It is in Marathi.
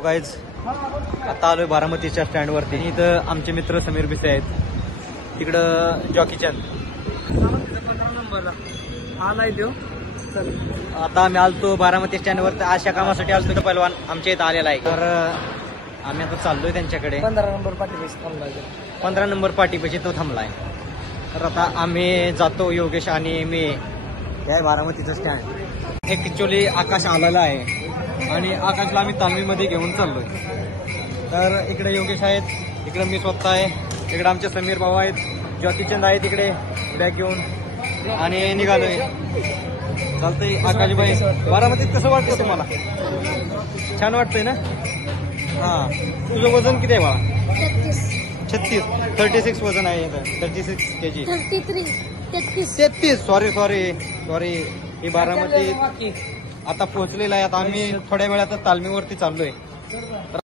गाईज आता आलोय बारामतीच्या स्टँड वरती. इथं आमचे मित्र समीर बिसे आहेत, तिकडं जॉकी चंद. 15 नंबरला आलाय देव. आता आम्ही आलतो बारामती स्टँड वर, अशा कामासाठी आलतो की पहिलवान आमच्या इथं आलेला आहे. तर आम्ही आता चाललोय त्यांच्याकडे. 15 नंबर पाठीपाशी थांबलाय. 15 नंबर पाठीपाशी तो थांबलाय. तर आता आम्ही जातो, योगेश आणि मी. हे बारामतीचं स्टँड. ऍक्च्युअली आकाश आलेला आहे आणि आकाशला आम्ही तालमीमध्ये घेऊन चाललोय. तर इकडे योगेश आहेत, इकडे मी स्वतः आहे, इकडे आमचे समीर भाऊ आहेत, जॉकीचंद आहेत इकडे बॅग घेऊन आणि निघालोय. चालतंय. आकाशबाई, बारामतीत कसं वाटतं तुम्हाला? छान वाटतंय ना? हा. तुझं वजन किती आहे बाळा? 36 वजन आहे. 36 kg. 33. सॉरी. ही बारामती आता पोहोचलेला आहे. आता आम्ही थोड्या वेळात तालमीवरती चाललोय. तर